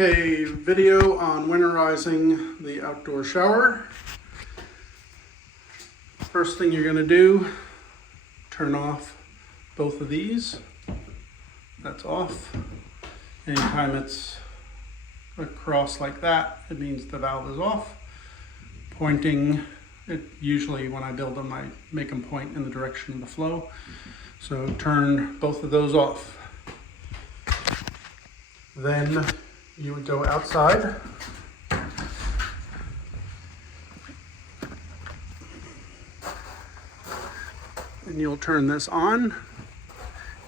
Okay, video on winterizing the outdoor shower. First thing you're going to do, turn off both of these. That's off. Anytime it's across like that, it means the valve is off. Pointing, usually when I build them, I make them point in the direction of the flow. So turn both of those off. Then you would go outside. And you'll turn this on.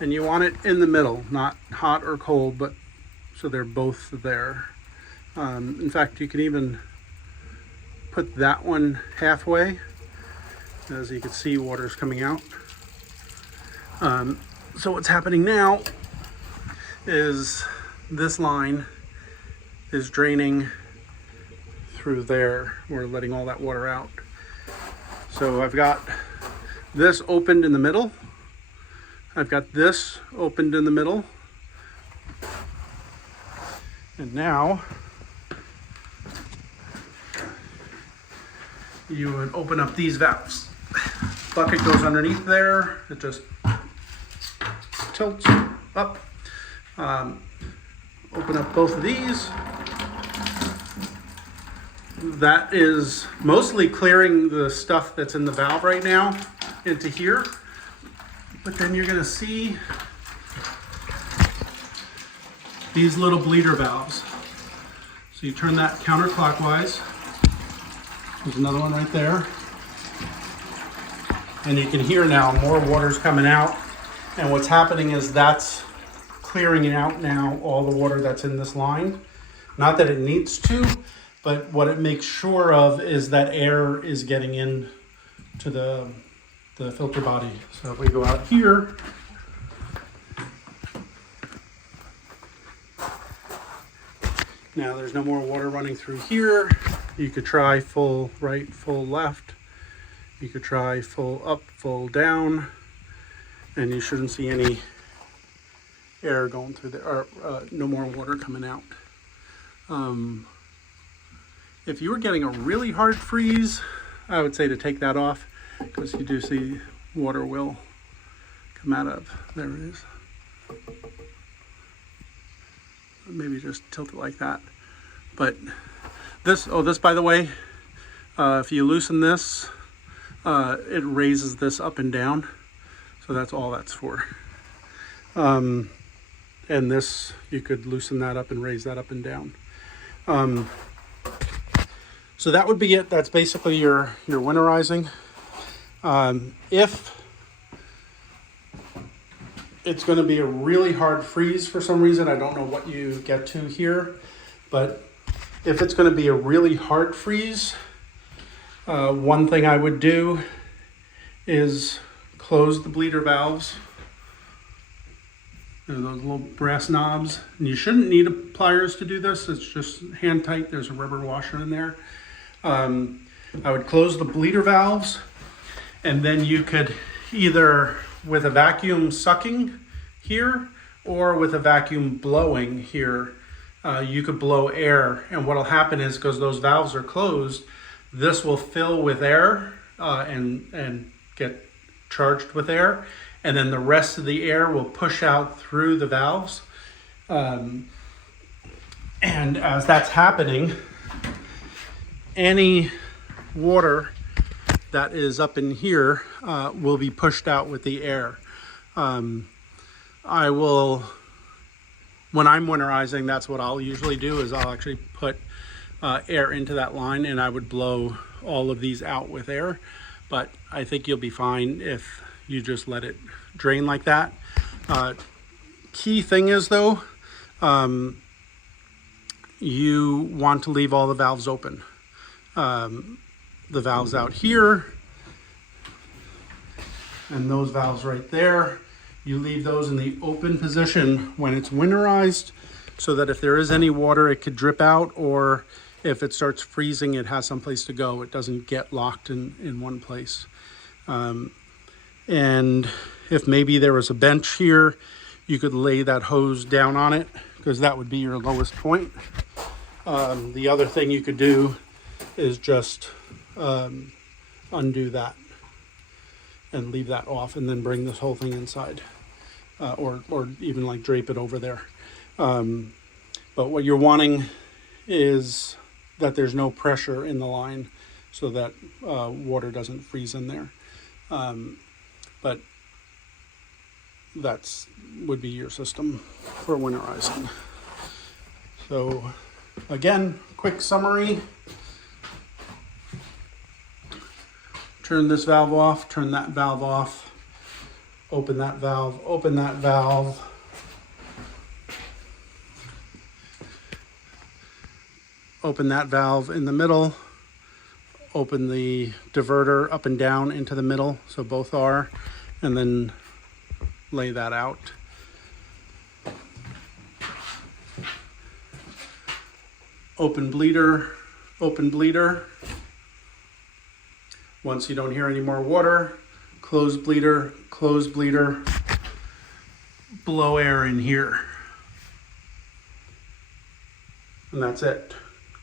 And you want it in the middle, not hot or cold, but so they're both there. In fact, you can even put that one halfway. As you can see, water's coming out. So what's happening now is this line is draining through there. We're letting all that water out. So I've got this opened in the middle. I've got this opened in the middle. And now you would open up these valves. Bucket goes underneath there. It just tilts up. Open up both of these. That is mostly clearing the stuff that's in the valve right now into here. But then you're gonna see these little bleeder valves. So you turn that counterclockwise. There's another one right there. And you can hear now more water's coming out. And what's happening is that's clearing it out now, all the water that's in this line. Not that it needs to, but what it makes sure of is that air is getting in to the filter body. So if we go out here, now there's no more water running through here. You could try full right, full left. You could try full up, full down, and you shouldn't see any air going through there, or no more water coming out. If you were getting a really hard freeze, I would say to take that off, because you do see water will come out of, there it is. Maybe just tilt it like that. But this, this by the way, if you loosen this, it raises this up and down. So that's all that's for. And this, you could loosen that up and raise that up and down. So that would be it. That's basically your winterizing. If it's going to be a really hard freeze for some reason, I don't know what you get to here, but if it's going to be a really hard freeze, one thing I would do is close the bleeder valves. Those little brass knobs, and you shouldn't need pliers to do this. It's just hand tight. There's a rubber washer in there. I would close the bleeder valves, and then you could either with a vacuum sucking here or with a vacuum blowing here, you could blow air. And what'll happen is, because those valves are closed, this will fill with air and get charged with air. And then the rest of the air will push out through the valves. And as that's happening, any water that is up in here will be pushed out with the air. I will, when I'm winterizing, that's what I'll usually do, is I'll actually put air into that line, and I would blow all of these out with air. But I think you'll be fine if you just let it drain like that. Key thing is though, you want to leave all the valves open. The valves out here and those valves right there, you leave those in the open position when it's winterized, so that if there is any water, it could drip out, or if it starts freezing, it has someplace to go. It doesn't get locked in one place. And if maybe there was a bench here, you could lay that hose down on it because that would be your lowest point. The other thing you could do is just undo that and leave that off, and then bring this whole thing inside, or even like drape it over there. But what you're wanting is that there's no pressure in the line, so that water doesn't freeze in there. But that's would be your system for winterizing. So again, quick summary. Turn this valve off, turn that valve off, open that valve, open that valve. Open that valve in the middle, open the diverter up and down into the middle, so both are, and then lay that out. Open bleeder, open bleeder. Once you don't hear any more water, close bleeder, blow air in here. And that's it.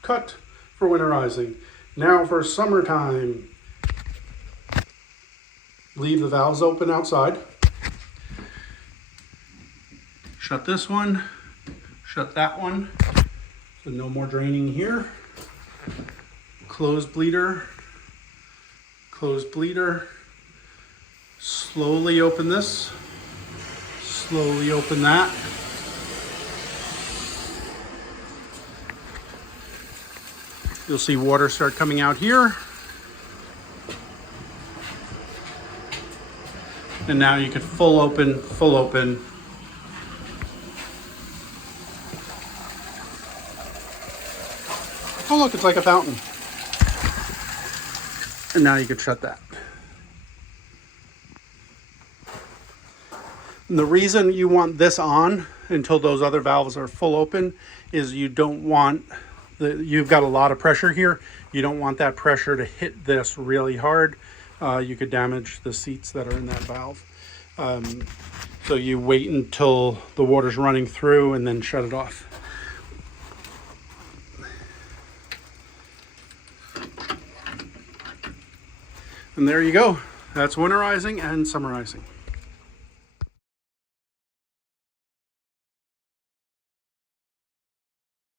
Cut for winterizing. Now for summertime. Leave the valves open outside. Shut this one, shut that one, so no more draining here. Close bleeder, slowly open this, slowly open that. You'll see water start coming out here. And now you could full open. Oh look, it's like a fountain. And now you could shut that. And the reason you want this on until those other valves are full open is you don't want, you've got a lot of pressure here. You don't want that pressure to hit this really hard. You could damage the seats that are in that valve. So you wait until the water's running through and then shut it off. And there you go. That's winterizing and summerizing.